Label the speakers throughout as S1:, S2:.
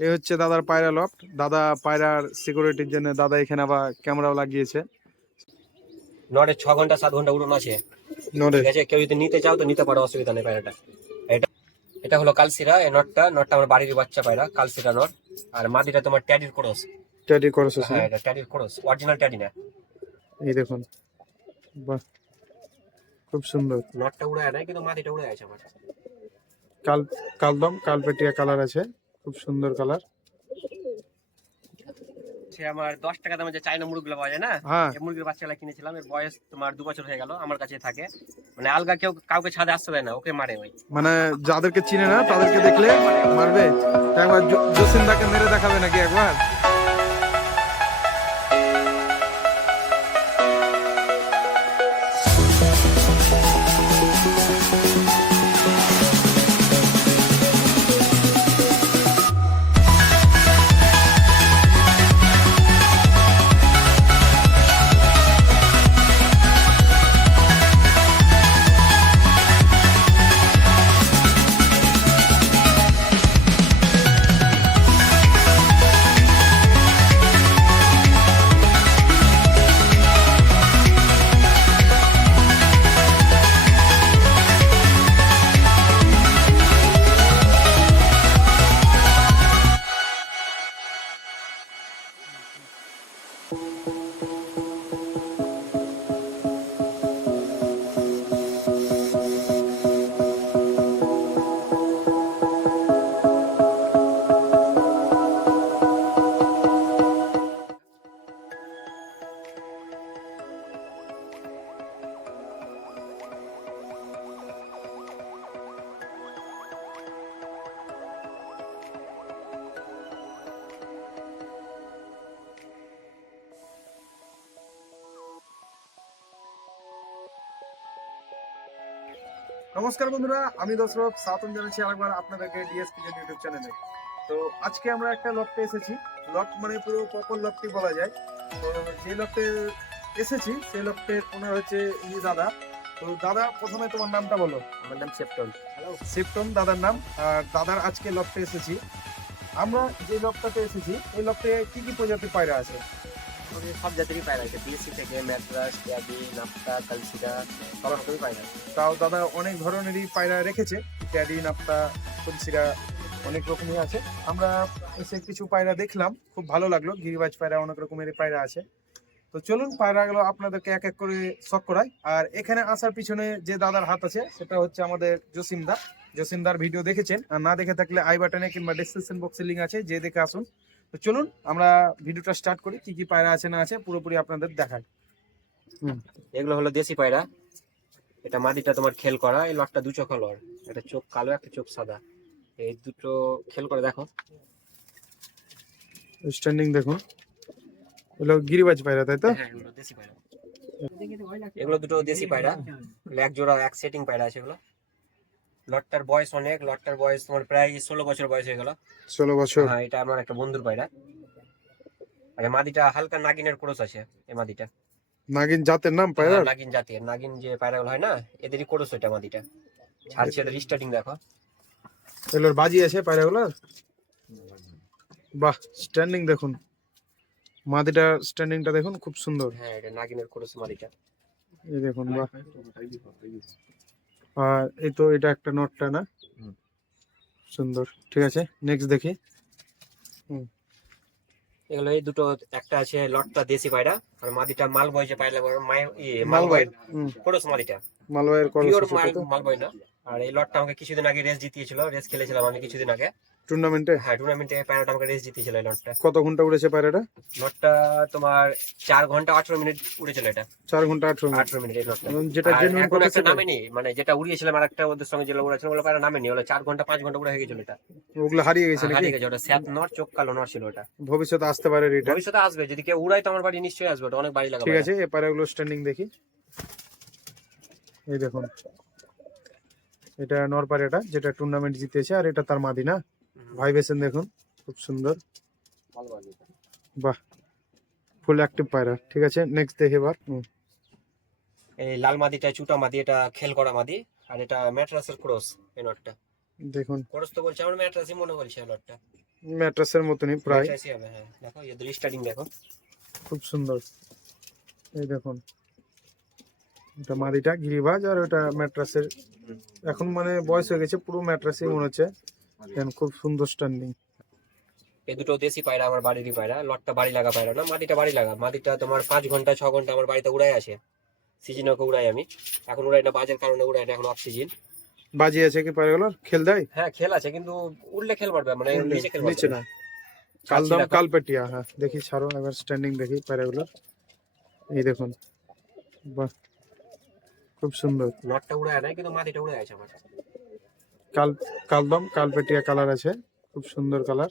S1: এই হচ্ছে দাদার পায়রা লফট। দাদা পায়রার সিকিউরিটির জন্য দাদা এখানে আবার ক্যামেরাও লাগিয়েছে।
S2: নটে ছ ঘণ্টা সাত ঘণ্টা উড়ন আছে। ঠিক আছে কেউ যদি নিতে চাও তো নিতে পারো অসুবিধা নেই পায়রাটা। এটা এটা হলো কালসিরা এই নটটা। নটটা আমার বাড়ির বাচ্চা পায়রা কালসিরা নট। আর মাদিটা তোমার ট্যাডির ক্রস।
S1: ট্যাডি করেছে
S2: হ্যাঁ এটা ট্যাডির ক্রস। অরিজিনাল ট্যাডি না।
S1: এই দেখুন। বাহ খুব সুন্দর।
S2: নটটা উড়ে নাই কিন্তু মাদিটা উড়ে আছে আমার।
S1: কাল কালদম কালপেটিয়া কালার আছে। খুব সুন্দর কালার।
S2: আমার দশ টাকা দামে যে চাইনা মুরগিগুলো পাওয়া যায় না
S1: হ্যাঁ।
S2: মুরগির বাচ্চাগুলো কিনেছিলাম এর বয়স তোমার দু বছর হয়ে গেল আমার কাছে থাকে। মানে আলগা কেউ কাউকে ছাদে আসতে দেয় না ওকে মারে ওই।
S1: মানে যাদেরকে চিনে না তাদেরকে দেখলে মারবে। একবার জসিন্দাকে মেরে দেখাবে নাকি একবার? Thank you. নমস্কার বন্ধুরা আমি দশরথ সাতন জানাচ্ছি আরেকবার আপনাদেরকে ডিএসপি ইউটিউব চ্যানেলে তো আজকে আমরা একটা লফটে এসেছি। লফট মানে পুরো প্রপার লফটই বলা যায়। তো যে লফটে এসেছি সেই লফটের ওনার হচ্ছে ইনি দাদা। তো দাদা প্রথমে তোমার নামটা বলো।
S2: আমার নাম সেপ্টন
S1: সিপ্টন দাদার নাম। আর দাদার আজকে লফটে এসেছি। আমরা যে লফটাতে এসেছি এই লফটে কি কি প্রজাতির পায়রা আছে?
S2: আমাদের সব জাতিরই পায়রা আছে বিএসসি থেকে ম্যাট্রাস ট্যাবি নাপ্তা কালসিরা সব রকমই পায়রা
S1: তাও দাদা অনেক ধরনেরই পায়রা রেখেছে। ট্যাডি নাপ্তা তুলসিরা অনেক রকমই আছে। আমরা এসে কিছু পায়রা দেখলাম। খুব ভালো লাগল। গিরিবাজ পায়রা অনেক রকমের পায়রা আছে। তো চলুন, পায়রাগুলো আপনাদেরকে এক এক করে শখ করাই। আর এখানে আসার পিছনে যে দাদার হাত আছে, সেটা হচ্ছে আমাদের জসিমদা। জসিমদার ভিডিও দেখেছেন। আর না দেখে থাকলে আই বাটনে কিংবা ডেসক্রিপশন বক্সে লিঙ্ক আছে। যে দেখে আসুন। তো চলুন আমরা ভিডিওটা স্টার্ট করি কি কি পায়রা আছে না আছে পুরোপুরি আপনাদের দেখাই।
S2: এগুলো হলো দেশি পায়রা। এটা মাটিটা তোমার খেল করা এই লটটা দু চোখ লর এটা চোখ কালো একটা চোখ সাদা। এই দুটো খেল করে দেখো।
S1: স্ট্যান্ডিং দেখুন। এগুলো গিরিবাজ পায়রা তাই তো?
S2: হ্যাঁ এগুলো দেশি পায়রা। এগুলো দুটো দেশি পায়রা। এক জোড়া এক সেটিং পায়রা আছে এগুলো। লটটার বয়স অনেক লটটার বয়স তোমার প্রায় ষোলো বছর বয়স হয়ে গেল।
S1: ষোলো বছর।
S2: হ্যাঁ এটা আমার একটা বন্ধুর পায়রা। এই মাদিটা হালকা নাগিনের ক্রোশ আছে এই মাদিটা।
S1: নাগিন জাতের নাম পায়রা
S2: হ্যাঁ, নাগিন জাতের। নাগিন যে পায়রাগুলো হয় না এদেরই ক্রোশ এটা মাদিটা। ছাড়ছে এটা রিস্টার্টিং দেখো।
S1: এগুলোর বাজি আছে পায়রাগুলোর বাহ স্ট্যান্ডিং দেখুন। মাদিটার স্ট্যান্ডিংটা দেখুন খুব সুন্দর।
S2: হ্যাঁ এটা নাগিনের ক্রোশ মাদিটা।
S1: এই দেখুন বাহ। আর এই তো এটা একটা নটটা না
S2: হুম।
S1: সুন্দর। ঠিক আছে নেক্সট দেখি।
S2: এগুলো এই দুটো একটা আছে লটটা দেশি পায়রা আর মাদিটা মালবয় যে পায়রা মালবয়
S1: মালবাই
S2: মালবয়
S1: হুম।
S2: মাদিটা।
S1: মালবয়ের
S2: মাল মালবয় না। আর এই লটটা আমাকে কিছুদিন আগে রেস জিতিয়েছিল রেস খেলেছিলাম আমি কিছুদিন আগে।
S1: টুর্নামেন্টে
S2: হ্যাঁ টুর্নামেন্টে পায়রাটা আমাকে রেস জিতিয়েছিল এই লটটা।
S1: কত ঘণ্টা উড়েছে পায়রাটা?
S2: লটটা তোমার চার ঘণ্টা আঠারো মিনিট উড়েছিল এটা।
S1: চার ঘণ্টা আঠারো মিনিট।
S2: আঠারো মিনিট এই লটটা।
S1: যেটা জেনুইন কথা
S2: একটা নামেনি মানে যেটা উড়িয়েছিলাম আর একটা ওদের সঙ্গে যেগুলো উড়েছিল ওগুলো পায়রা নামেনি ওগুলো চার ঘণ্টা পাঁচ ঘণ্টা উড়ে হয়ে গেছিল এটা।
S1: ওগুলো হারিয়ে গেছে নাকি?
S2: হারিয়ে গেছে ওটা স্যাপ নর চোখ কালো নর ছিল ওটা।
S1: ভবিষ্যতে আসতে পারে রিটার্ন
S2: ভবিষ্যতে আসবে যদি কেউ উড়াই তো আমার বাড়ি নিশ্চয়ই আসবে ওটা অনেক বাড়ি লাগাবে
S1: ঠিক আছে এই পায়রাগুলো স্ট্যান্ডিং দেখি। এই দেখুন। এটা নরপার এটা যেটা টুর্নামেন্ট জিতেছে আর এটা তার মাদি না? ভাইবেশন দেখুন খুব সুন্দর। বাহ ফুল অ্যাক্টিভ পায়রা ঠিক আছে? নেক্সট দেখে এবার
S2: এই লাল মাদিটা চুটা মাদি এটা খেল করা মাদি আর এটা ম্যাট্রাসের ক্রস এই নটটা
S1: দেখুন।
S2: ক্রস তো বলছে আমার ম্যাট্রাসই মনে বলছে এই নটটা
S1: ম্যাট্রাসের মতনই প্রায়।
S2: হবে, হ্যাঁ। দেখো এদের স্টার্টিং দেখো।
S1: খুব সুন্দর। এই দেখুন। এটা মাদিটা গিরিবাজ আর ওটা ম্যাট্রাসের এখন মানে বয়স হয়ে গেছে পুরো ম্যাট্রাসই মনে হচ্ছে। খুব সুন্দর স্ট্যান্ডিং
S2: এই দুটো দেশি পায়রা আমার বাড়িরই পায়রা লটটা বাড়ি লাগা পায়রা না মাটিটা বাড়ি লাগা। মাটিটা তোমার পাঁচ ঘণ্টা ছ ঘণ্টা আমার বাড়িতে উড়াই আসে। সিজনে ওকে উড়াই আমি। এখন উড়াই না বাজের কারণে উড়াই না এখন অফ সিজন
S1: বাজি আছে কি পারে গেল খেল দেয়?
S2: হ্যাঁ খেল আছে কিন্তু উড়লে খেল মারবে মানে নিচে খেল
S1: নিচে না। কালদম। কালপেটিয়া হ্যাঁ। দেখি ছাড়ো এবার স্ট্যান্ডিং দেখি পায়রাগুলো। এই দেখুন। বাহ। খুব সুন্দর।
S2: নটটা উড়ায় না কিন্তু মাটিটা উড়ে আছে আমার
S1: কাল কালদম কালপেটিয়া কালার আছে খুব সুন্দর কালার।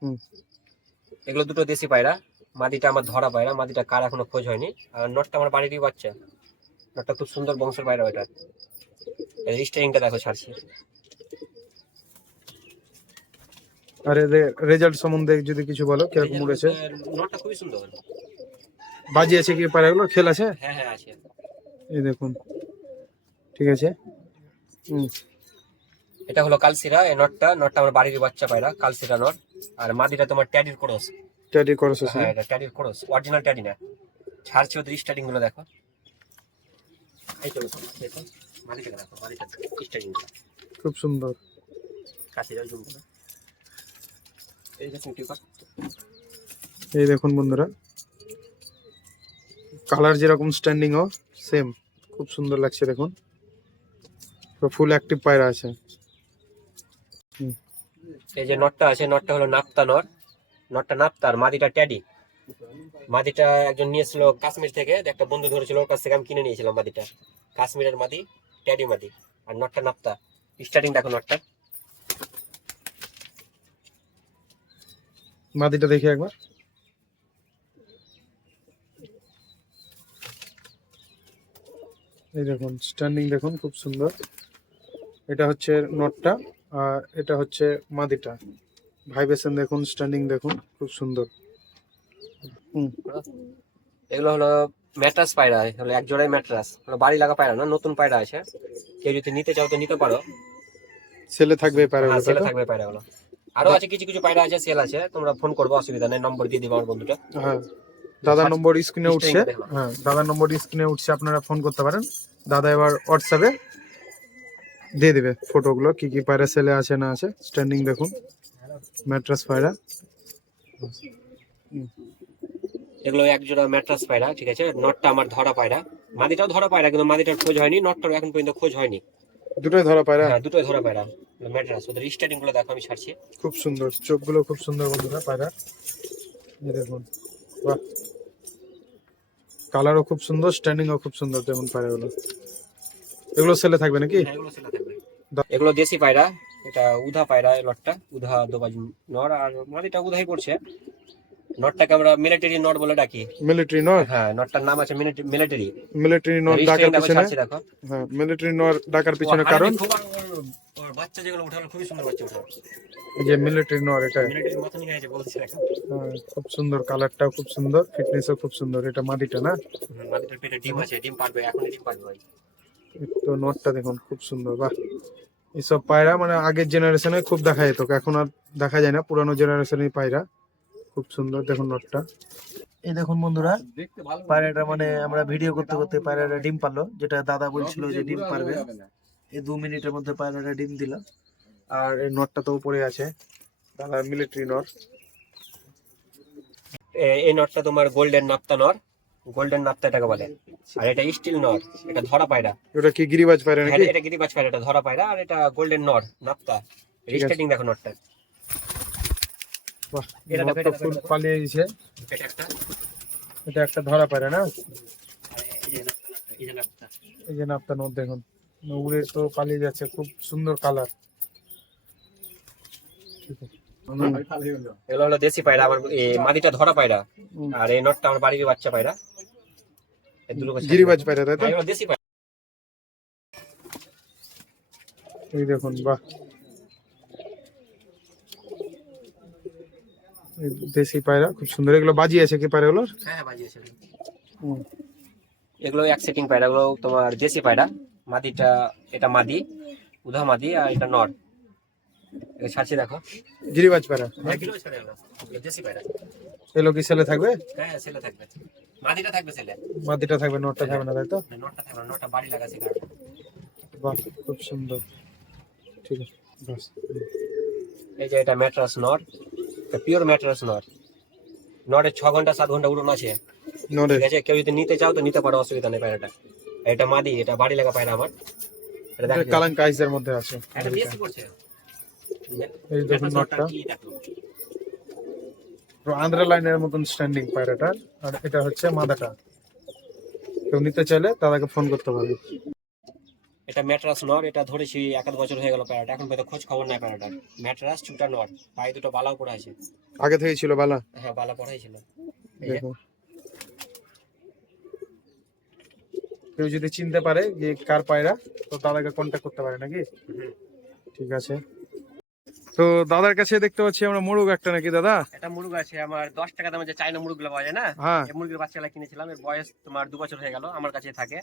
S1: হুম।
S2: এগুলো দুটো দেশি পায়রা মাদিটা আমার ধরা পায়রা মাদিটা কার এখনও খোঁজ হয়নি। আর নটটা আমার বাড়িরই বাচ্চা। নটটা খুব সুন্দর বংশের পায়রা ওটা। স্টারিংটা দেখো ছাড়ছি।
S1: আর এদের রেজাল্ট সম্বন্ধে যদি কিছু বলো কীরকম উড়েছে?
S2: নটটা খুবই সুন্দর।
S1: বাজি আছে কি পায়রাগুলো খেল আছে?
S2: হ্যাঁ হ্যাঁ আছে।
S1: এই দেখুন। ঠিক আছে।
S2: এটা হলো কালসিরা এই নটটা। নটটা আমার বাড়ির বাচ্চা পায়রা কালসিরা নট। আর মাদিটা তোমার ট্যাডির ক্রস।
S1: ট্যাডির করস আছে।
S2: হ্যাঁ এটা ট্যাডির ক্রস। অরিজিনাল ট্যাডি না। ছাড়ছি ওদের স্টার্টিংগুলো দেখো। এই চলো দেখো মাদিটা দেখো মাদিটা স্টার্টিং
S1: খুব সুন্দর।
S2: কাছে যাও জুম এই দেখুন টিপার।
S1: এই দেখুন বন্ধুরা। কালার যেরকম স্ট্যান্ডিং ও সেম খুব সুন্দর লাগছে দেখুন। ফুল অ্যাক্টিভ পায়রা আছে।
S2: এই যে নটটা আছে নটটা হলো নাপ্তা নট নটটা নাপ্তা আর মাদিটা ট্যাডি। মাদিটা একজন নিয়েছিল কাশ্মীর থেকে একটা বন্ধু ধরেছিল ওর কাছ থেকে আমি কিনে নিয়েছিলাম মাদিটা। কাশ্মীরের মাদি ট্যাডি মাদি। আর নটটা নাপ্তা। স্টার্টিং দেখো নটটা
S1: মাদিটা দেখি একবার। এই দেখুন স্ট্যান্ডিং দেখুন খুব সুন্দর। এটা হচ্ছে নটটা আর এটা হচ্ছে মাদিটা। ভাইব্রেশন দেখুন স্ট্যান্ডিং দেখুন খুব সুন্দর।
S2: এগুলো হলো ম্যাট্রাস পায়রা হলো এক জোড়াই ম্যাট্রাস হলো বাড়ি লাগা পায়রা না নতুন পায়রা আছে। কেউ যদি নিতে চাও তো নিতে পারো।
S1: ছেলে থাকবে এই পায়রাগুলো
S2: হ্যাঁ, সেলে? থাকবে পায়রাগুলো আরও আছে কিছু কিছু পায়রা আছে সেল আছে। তোমরা ফোন করব অসুবিধা নেই নম্বর দিয়ে দিবো আমার বন্ধুটা।
S1: হ্যাঁ। দাদার নম্বর স্ক্রিনে উঠছে। হ্যাঁ দাদার নম্বর স্ক্রিনে উঠছে আপনারা ফোন করতে পারেন। দাদা এবার হোয়াটসঅ্যাপে দিয়ে দিবে ফটোগুলো কি কি পায়রা সেলে আছে না আছে। স্ট্যান্ডিং দেখুন ম্যাট্রাস পায়রা।
S2: এগুলো এক জোড়া ম্যাট্রাস পায়রা ঠিক আছে? নটটা আমার ধরা পায়রা। মাদিটাও ধরা পায়রা কিন্তু মাদিটার খোঁজ হয়নি নটটার এখন পর্যন্ত খোঁজ হয়নি।
S1: দুটোই ধরা পায়রা?
S2: হ্যাঁ দুটোই ধরা পায়রা ম্যাট্রাস ওদের স্টার্টিংগুলো দেখো আমি ছাড়ছি।
S1: খুব সুন্দর চোখগুলো খুব সুন্দর বন্ধুরা পায়রা। দেখুন বাহ। কালারও খুব সুন্দর স্ট্যান্ডিংও খুব সুন্দর যেমন পায়রাগুলো। এগুলো সেলে থাকবে নাকি?
S2: হ্যাঁ, এগুলো দেশি পায়রা এটা উধা পায়রা লটটা উধা দোবাজ নর আর মানে এটা উধাই পড়ছে। নটটাকে আমরা মিলিটারি নট বলে ডাকি।
S1: মিলিটারি নর
S2: হ্যাঁ নটটার নাম আছে মিলিটারি
S1: মিলিটারি নর ডাকার পিছনে? হ্যাঁ মিলিটারি নর ডাকার পিছনে কারণ?
S2: বাচ্চা যেগুলো উঠালো খুবই সুন্দর বাচ্চা
S1: এই যে মিলিটারি নর এটা। হ্যাঁ, খুব সুন্দর কালারটাও খুব সুন্দর ফিটনেসও খুব সুন্দর এটা মাদিটা না?
S2: মাদিটার পেটে ডিম আছে ডিম পারবে এখনই ডিম পারবে ভাই।
S1: তো নটটা দেখুন খুব সুন্দর বাহ। এইসব পায়রা মানে আগের জেনারেশনে খুব দেখা যেত এখন আর দেখা যায় না পুরানো জেনারেশনের পায়রা। খুব সুন্দর দেখুন নটটা এই দেখুন বন্ধুরা পায়রাটা মানে আমরা ভিডিও করতে করতে পায়রাটা ডিম পারল যেটা দাদা বলছিল যে ডিম পারবে। এই দু মিনিটের মধ্যে পায়রাটা ডিম দিল। আর এই নটটা তো উপরে আছে দাদার মিলিটারি নট।
S2: এ- এই নটটা তোমার গোল্ডেন নাপ্তা নর গোল্ডেন নাপ্তা এটাকে বলে। আর এটা স্টিল নর এটা ধরা পায়রা।
S1: এটা কি গিরিবাজ পায়রা
S2: হ্যাঁ,
S1: নাকি?
S2: এটা গিরিবাজ পায়রা এটা ধরা পায়রা আর এটা গোল্ডেন নর নাপ্তা। রিস্টার্টিং দেখো নটটা। এটা
S1: ফুল পালিয়ে গেছে
S2: একটা।
S1: ধরা পায়রা না?
S2: এই যে নাপ্তা,
S1: নোট দেখুন উড়ে তো পালিয়ে যাচ্ছে খুব সুন্দর কালার
S2: এগুলো হলো দেশি পায়রা আমার এই মাদিটা ধরা পায়রা আর এই নটটা আমার বাড়ির বাচ্চা পায়রা। এই দুটো হচ্ছে-
S1: গিরিবাজ পায়রা তাই তো?
S2: হ্যাঁ, দেশি পায়রা।
S1: এই দেখুন বাহ। দেশি পায়রা খুব সুন্দর। এগুলো বাজি আছে কি পায়রা গুলোর
S2: হ্যাঁ হ্যাঁ বাজিয়েছে এগুলো এক সেটিং পায়রা এগুলো তোমার দেশি পায়রা। মাদিটা এটা মাদি উধা মাদি আর এটা নর। এটা ছাড়ছি দেখো।
S1: গিরিবাজ পায়রা।
S2: হ্যাঁ, এগুলো। দেশি পায়রা।
S1: এলো কি ছেলে থাকবে?
S2: হ্যাঁ ছেলে থাকবে। মাদিটা থাকবে ছেলে
S1: মাদিটা থাকবে নটটা থাকবে না তাই তো?
S2: নটটা থাকবে নটটা বাড়ি লাগাছে
S1: বাহ খুব সুন্দর। ঠিক আছে
S2: এই যে এটা ম্যাট্রাস নর। এটা পিওর ম্যাট্রাস নর নটে ছ ঘণ্টা সাত ঘণ্টা উড়ন আছে। ঠিক আছে কেউ যদি নিতে চাও তো নিতে পারো অসুবিধা নেই পায়রাটা। এটা মাদি এটা বাড়ি লাগা পায়রা আমার। এটা দেখো।
S1: কালাঙ্ক মধ্যে আছে।
S2: এটা করছে
S1: এই দেখুন নটটা আন্ধ্রা লাইনের মতন স্ট্যান্ডিং পায়রাটা আর এটা হচ্ছে মাদাটা। কেউ নিতে চাইলে দাদাকে ফোন করতে পারবে।
S2: এটা ম্যাট্রাস নর এটা ধরেছি এক আধ বছর হয়ে গেল প্যারাটা এখন পর্যন্ত খোঁজ খবর নাই প্যারাটার। ম্যাট্রাস চুটা নর পায়ে দুটো বালাও পড়া আছে
S1: আগে থেকে ছিল বালা?
S2: হ্যাঁ বালা পড়াই ছিল
S1: দেখো। কেউ যদি চিনতে পারে যে কার পায়রা তো তার আগে কন্ট্যাক্ট করতে পারে নাকি? ঠিক আছে। তো দাদার কাছে দেখতে পাচ্ছি আমরা মোরগ একটা নাকি দাদা?
S2: এটা মুরগ আছে আমার দশ টাকা দামে যে চাইনা মুরগগুলো পাওয়া যায় না
S1: হ্যাঁ।
S2: মুরগির বাচ্চাগুলো কিনেছিলাম এর বয়স তোমার দু বছর হয়ে গেল আমার কাছে থাকে।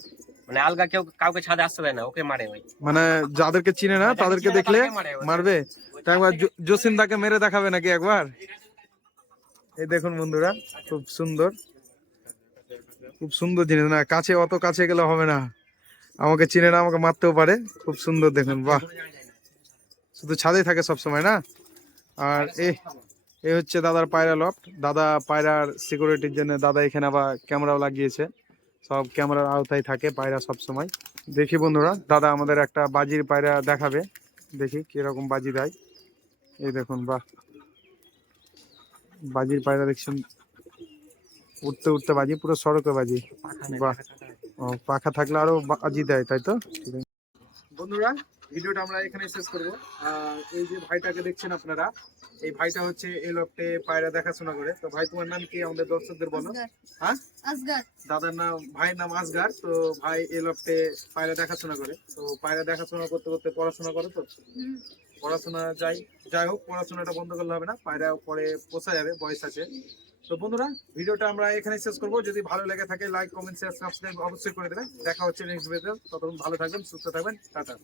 S2: মানে আলগা কেউ কাউকে ছাদে আসতে দেয় না ওকে মারে ওই।
S1: মানে যাদেরকে চিনে না তাদেরকে দেখলে মারবে? তা একবার জসিন্দাকে মেরে দেখাবে নাকি একবার? এই দেখুন বন্ধুরা খুব সুন্দর। খুব সুন্দর জিনিস না কাছে অত কাছে গেলে হবে না। আমাকে চিনে না আমাকে মারতেও পারে। খুব সুন্দর দেখুন বাহ। শুধু ছাদে থাকে সব সময় না? আর এ এ হচ্ছে দাদার পায়রা লফট। দাদা পায়রার সিকিউরিটির জন্য দাদা এখানে আবার ক্যামেরাও লাগিয়েছে। সব ক্যামেরার আওতায় থাকে পায়রা সব সময় দেখি বন্ধুরা দাদা আমাদের একটা বাজির পায়রা দেখাবে। দেখি কীরকম বাজি দেয়। এই দেখুন বাহ। বাজির পায়রা দেখছেন? উঠতে উঠতে বাজি পুরো সড়কে বাজি। বাহ। ও পাখা থাকলে আরও বাজি দেয় তাই তো? বন্ধুরা ভিডিওটা আমরা এখানে শেষ করব। আর এই যে ভাইটাকে দেখছেন আপনারা এই ভাইটা হচ্ছে এই লফটে পায়রা দেখাশোনা করে। তো ভাই তোমার নাম কি? আমাদের দর্শকদের বলো। হ্যাঁ? দাদার নাম ভাইয়ের নাম আসগার। তো ভাই এই লফটে পায়রা দেখাশোনা করে। তো পায়রা দেখাশোনা করতে করতে পড়াশোনা করে তো? পড়াশোনা যাই যাই হোক পড়াশোনাটা বন্ধ করলে হবে না। পায়রা পরে পোষা যাবে বয়স আছে। তো বন্ধুরা ভিডিওটা আমরা এখানে শেষ করব। যদি ভালো লেগে থাকে লাইক কমেন্ট শেয়ার সাবস্ক্রাইব অবশ্যই করে দেবেন। দেখা হচ্ছে নেক্সট ভিডিও ততক্ষণ ভালো থাকবেন সুস্থ থাকবেন। টাটা।